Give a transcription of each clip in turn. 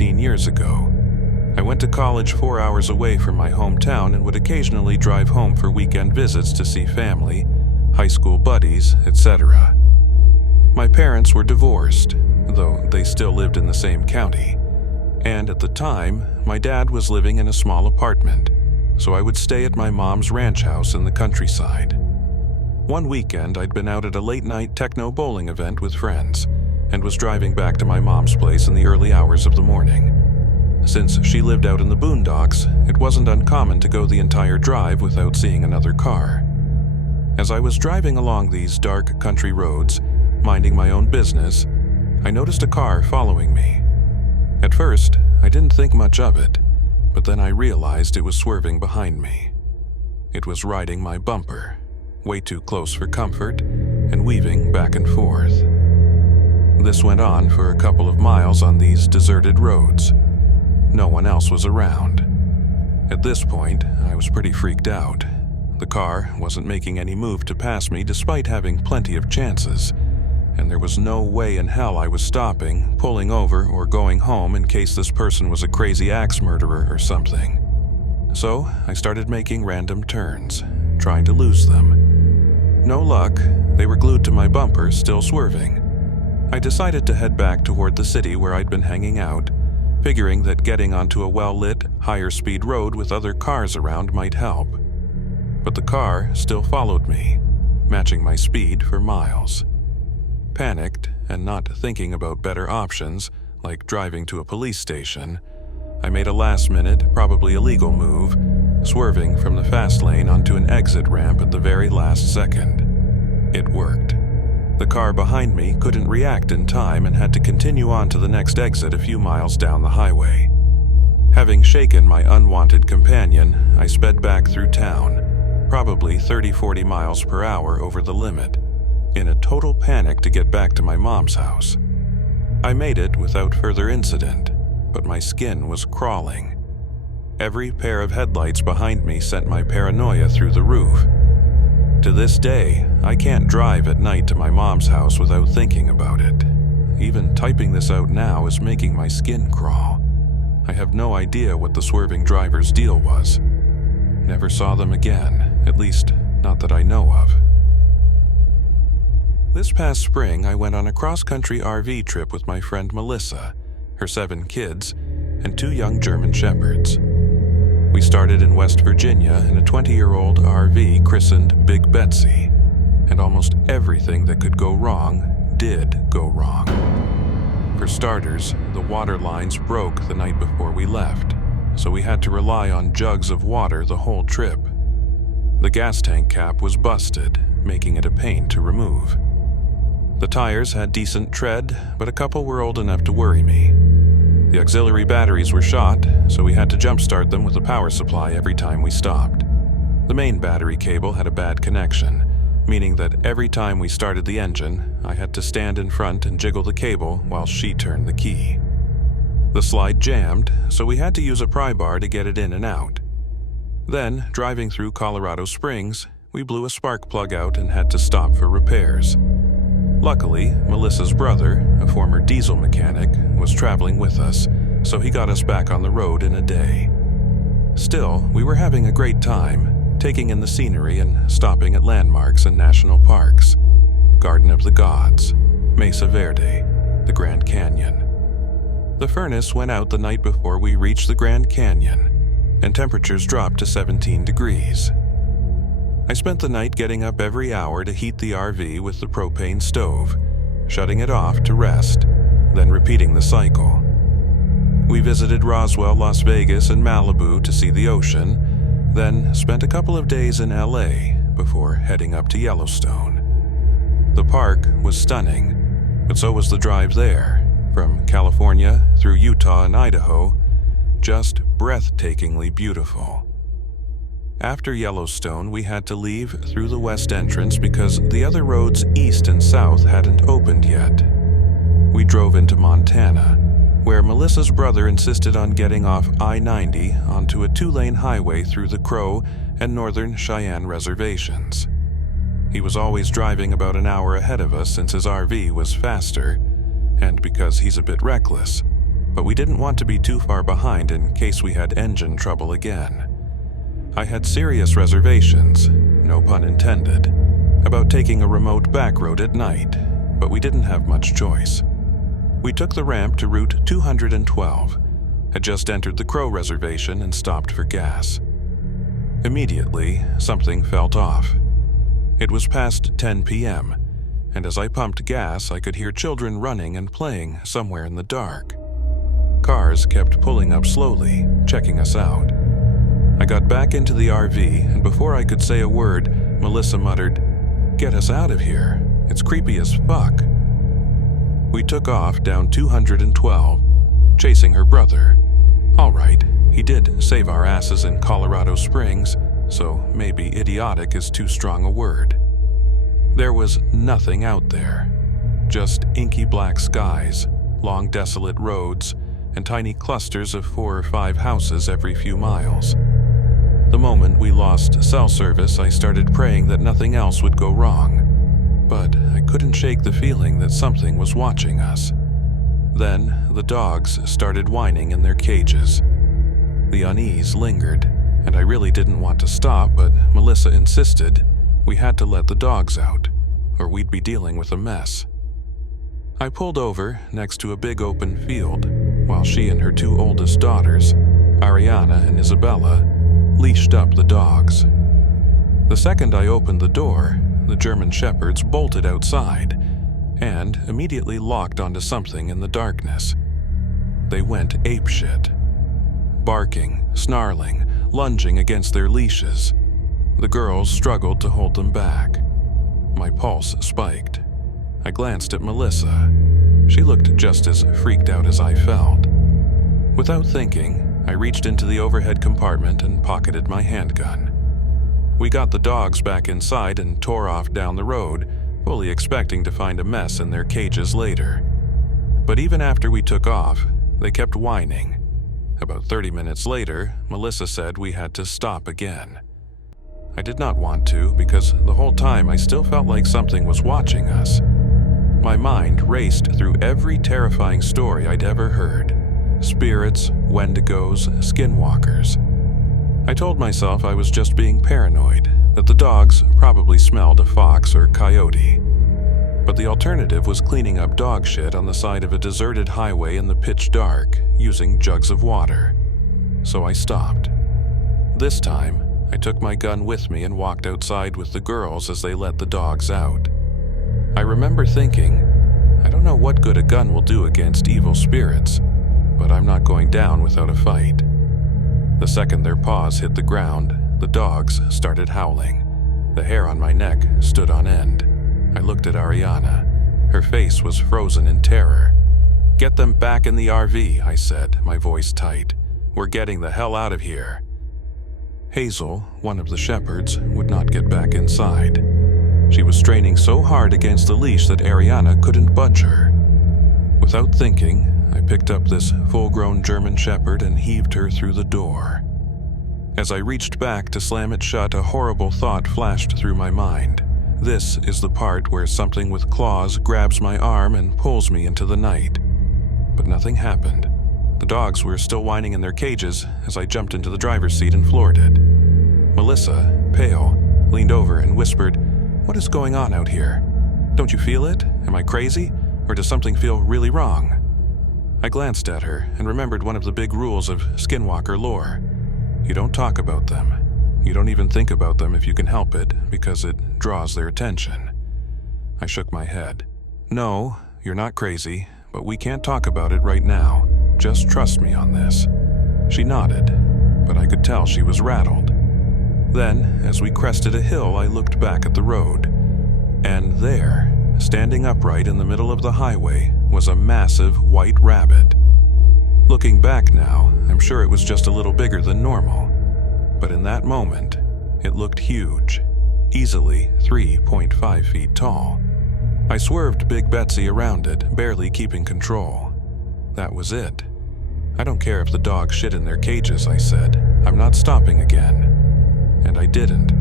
15 years ago. I went to college 4 hours away from my hometown and would occasionally drive home for weekend visits to see family, high school buddies, etc. My parents were divorced, though they still lived in the same county, and at the time, my dad was living in a small apartment, so I would stay at my mom's ranch house in the countryside. One weekend, I'd been out at a late-night techno bowling event with friends and was driving back to my mom's place in the early hours of the morning. Since she lived out in the boondocks, it wasn't uncommon to go the entire drive without seeing another car. As I was driving along these dark country roads, minding my own business, I noticed a car following me. At first, I didn't think much of it, but then I realized it was swerving behind me. It was riding my bumper, way too close for comfort, and weaving back and forth. This went on for a couple of miles on these deserted roads. No one else was around. At this point, I was pretty freaked out. The car wasn't making any move to pass me despite having plenty of chances, and there was no way in hell I was stopping, pulling over, or going home in case this person was a crazy axe murderer or something. So I started making random turns, trying to lose them. No luck, they were glued to my bumper, still swerving. I decided to head back toward the city where I'd been hanging out, figuring that getting onto a well-lit, higher-speed road with other cars around might help. But the car still followed me, matching my speed for miles. Panicked and not thinking about better options, like driving to a police station, I made a last-minute, probably illegal move, swerving from the fast lane onto an exit ramp at the very last second. It worked. The car behind me couldn't react in time and had to continue on to the next exit a few miles down the highway. Having shaken my unwanted companion, I sped back through town, probably 30-40 miles per hour over the limit, in a total panic to get back to my mom's house. I made it without further incident, but my skin was crawling. Every pair of headlights behind me sent my paranoia through the roof. To this day, I can't drive at night to my mom's house without thinking about it. Even typing this out now is making my skin crawl. I have no idea what the swerving driver's deal was. Never saw them again, at least not that I know of. This past spring, I went on a cross-country RV trip with my friend Melissa, her 7 kids, and 2 young German shepherds. We started in West Virginia in a 20-year-old RV christened Big Betsy, and almost everything that could go wrong did go wrong. For starters, the water lines broke the night before we left, so we had to rely on jugs of water the whole trip. The gas tank cap was busted, making it a pain to remove. The tires had decent tread, but a couple were old enough to worry me. The auxiliary batteries were shot, so we had to jump-start them with a power supply every time we stopped. The main battery cable had a bad connection, meaning that every time we started the engine, I had to stand in front and jiggle the cable while she turned the key. The slide jammed, so we had to use a pry bar to get it in and out. Then, driving through Colorado Springs, we blew a spark plug out and had to stop for repairs. Luckily, Melissa's brother, a former diesel mechanic, was traveling with us, so he got us back on the road in a day. Still, we were having a great time, taking in the scenery and stopping at landmarks and national parks. Garden of the Gods, Mesa Verde, the Grand Canyon. The furnace went out the night before we reached the Grand Canyon, and temperatures dropped to 17 degrees. I spent the night getting up every hour to heat the RV with the propane stove, shutting it off to rest, then repeating the cycle. We visited Roswell, Las Vegas, and Malibu to see the ocean, then spent a couple of days in LA before heading up to Yellowstone. The park was stunning, but so was the drive there, from California through Utah and Idaho, just breathtakingly beautiful. After Yellowstone, we had to leave through the west entrance because the other roads east and south hadn't opened yet. We drove into Montana, where Melissa's brother insisted on getting off I-90 onto a 2-lane highway through the Crow and Northern Cheyenne reservations. He was always driving about an hour ahead of us since his RV was faster, and because he's a bit reckless, but we didn't want to be too far behind in case we had engine trouble again. I had serious reservations, no pun intended, about taking a remote back road at night, but we didn't have much choice. We took the ramp to Route 212, had just entered the Crow Reservation and stopped for gas. Immediately, something felt off. It was past 10 p.m., and as I pumped gas, I could hear children running and playing somewhere in the dark. Cars kept pulling up slowly, checking us out. I got back into the RV, and before I could say a word, Melissa muttered, "Get us out of here. It's creepy as fuck." We took off down 212, chasing her brother. All right, he did save our asses in Colorado Springs, so maybe idiotic is too strong a word. There was nothing out there. Just inky black skies, long desolate roads, and tiny clusters of 4 or 5 houses every few miles. The moment we lost cell service, I started praying that nothing else would go wrong. But I couldn't shake the feeling that something was watching us. Then the dogs started whining in their cages. The unease lingered, and I really didn't want to stop, but Melissa insisted we had to let the dogs out, or we'd be dealing with a mess. I pulled over next to a big open field, while she and her 2 oldest daughters, Ariana and Isabella, leashed up the dogs. The second I opened the door, the German Shepherds bolted outside and immediately locked onto something in the darkness. They went apeshit, barking, snarling, lunging against their leashes. The girls struggled to hold them back. My pulse spiked. I glanced at Melissa. She looked just as freaked out as I felt. Without thinking, I reached into the overhead compartment and pocketed my handgun. We got the dogs back inside and tore off down the road, fully expecting to find a mess in their cages later. But even after we took off, they kept whining. About 30 minutes later, Melissa said we had to stop again. I did not want to because the whole time I still felt like something was watching us. My mind raced through every terrifying story I'd ever heard. Spirits, Wendigos, skinwalkers. I told myself I was just being paranoid, that the dogs probably smelled a fox or coyote. But the alternative was cleaning up dog shit on the side of a deserted highway in the pitch dark, using jugs of water. So I stopped. This time, I took my gun with me and walked outside with the girls as they let the dogs out. I remember thinking, I don't know what good a gun will do against evil spirits, but I'm not going down without a fight. The second their paws hit the ground, the dogs started howling. The hair on my neck stood on end. I looked at Ariana. Her face was frozen in terror. "Get them back in the RV," I said, my voice tight. "We're getting the hell out of here." Hazel, one of the shepherds, would not get back inside. She was straining so hard against the leash that Ariana couldn't budge her. Without thinking, I picked up this full-grown German shepherd and heaved her through the door. As I reached back to slam it shut, a horrible thought flashed through my mind. This is the part where something with claws grabs my arm and pulls me into the night. But nothing happened. The dogs were still whining in their cages as I jumped into the driver's seat and floored it. Melissa, pale, leaned over and whispered, "What is going on out here? Don't you feel it? Am I crazy? Or does something feel really wrong?" I glanced at her and remembered one of the big rules of skinwalker lore. You don't talk about them. You don't even think about them if you can help it, because it draws their attention. I shook my head. "No, you're not crazy, but we can't talk about it right now. Just trust me on this." She nodded, but I could tell she was rattled. Then, as we crested a hill, I looked back at the road. And there, standing upright in the middle of the highway, was a massive white rabbit. Looking back now, I'm sure it was just a little bigger than normal. But in that moment, it looked huge, easily 3.5 feet tall. I swerved Big Betsy around it, barely keeping control. That was it. "I don't care if the dogs shit in their cages," I said. "I'm not stopping again." And I didn't,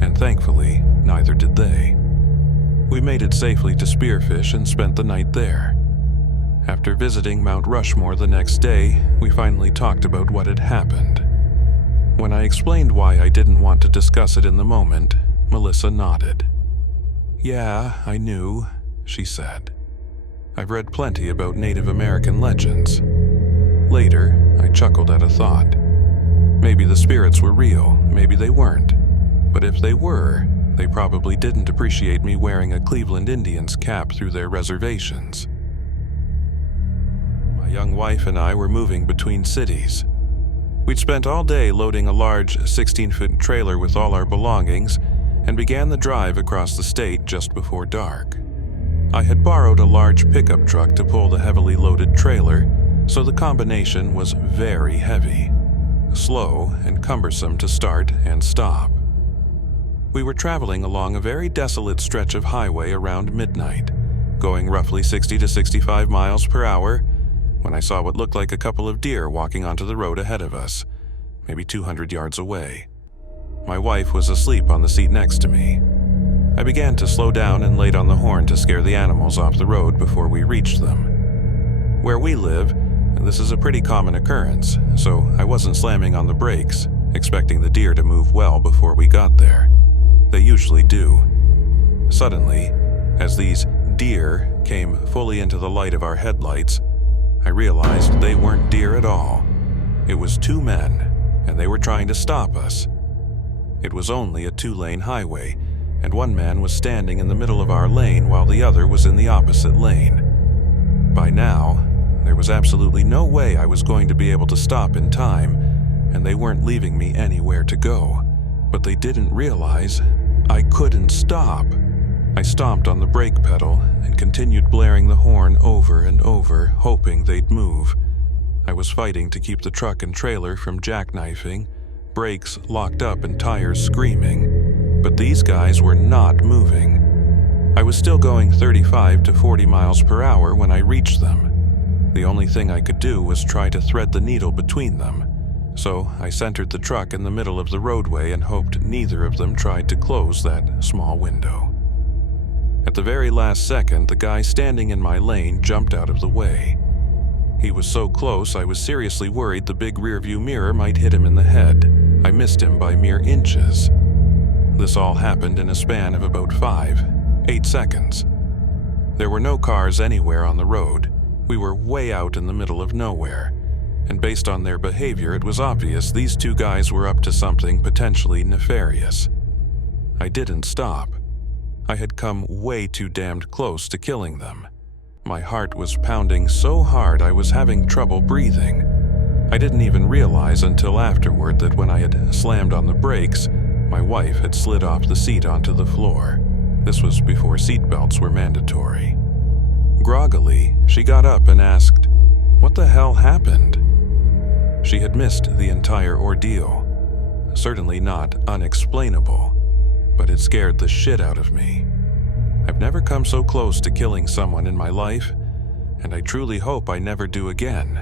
and thankfully, neither did they. We made it safely to Spearfish and spent the night there. After visiting Mount Rushmore the next day, we finally talked about what had happened. When I explained why I didn't want to discuss it in the moment, Melissa nodded. "Yeah, I knew," she said. "I've read plenty about Native American legends." Later, I chuckled at a thought. Maybe the spirits were real, maybe they weren't. But if they were, they probably didn't appreciate me wearing a Cleveland Indians cap through their reservations. My young wife and I were moving between cities. We'd spent all day loading a large 16-foot trailer with all our belongings and began the drive across the state just before dark. I had borrowed a large pickup truck to pull the heavily loaded trailer, so the combination was very heavy, slow and cumbersome to start and stop. We were traveling along a very desolate stretch of highway around midnight, going roughly 60 to 65 miles per hour, when I saw what looked like a couple of deer walking onto the road ahead of us, maybe 200 yards away. My wife was asleep on the seat next to me. I began to slow down and laid on the horn to scare the animals off the road before we reached them. Where we live, this is a pretty common occurrence, so I wasn't slamming on the brakes, expecting the deer to move well before we got there. They usually do. Suddenly, as these deer came fully into the light of our headlights, I realized they weren't deer at all. It was two men, and they were trying to stop us. It was only a 2-lane highway, and one man was standing in the middle of our lane while the other was in the opposite lane. By now, there was absolutely no way I was going to be able to stop in time, and they weren't leaving me anywhere to go. But they didn't realize I couldn't stop. I stomped on the brake pedal and continued blaring the horn over and over, hoping they'd move. I was fighting to keep the truck and trailer from jackknifing, brakes locked up and tires screaming. But these guys were not moving. I was still going 35 to 40 miles per hour when I reached them. The only thing I could do was try to thread the needle between them. So I centered the truck in the middle of the roadway and hoped neither of them tried to close that small window. At the very last second, the guy standing in my lane jumped out of the way. He was so close I was seriously worried the big rearview mirror might hit him in the head. I missed him by mere inches. This all happened in a span of about 8 seconds. There were no cars anywhere on the road. We were way out in the middle of nowhere, and based on their behavior, it was obvious these two guys were up to something potentially nefarious. I didn't stop. I had come way too damned close to killing them. My heart was pounding so hard I was having trouble breathing. I didn't even realize until afterward that when I had slammed on the brakes, my wife had slid off the seat onto the floor. This was before seatbelts were mandatory. Groggily, she got up and asked, "What the hell happened?" She had missed the entire ordeal. Certainly not unexplainable, but it scared the shit out of me. I've never come so close to killing someone in my life, and I truly hope I never do again.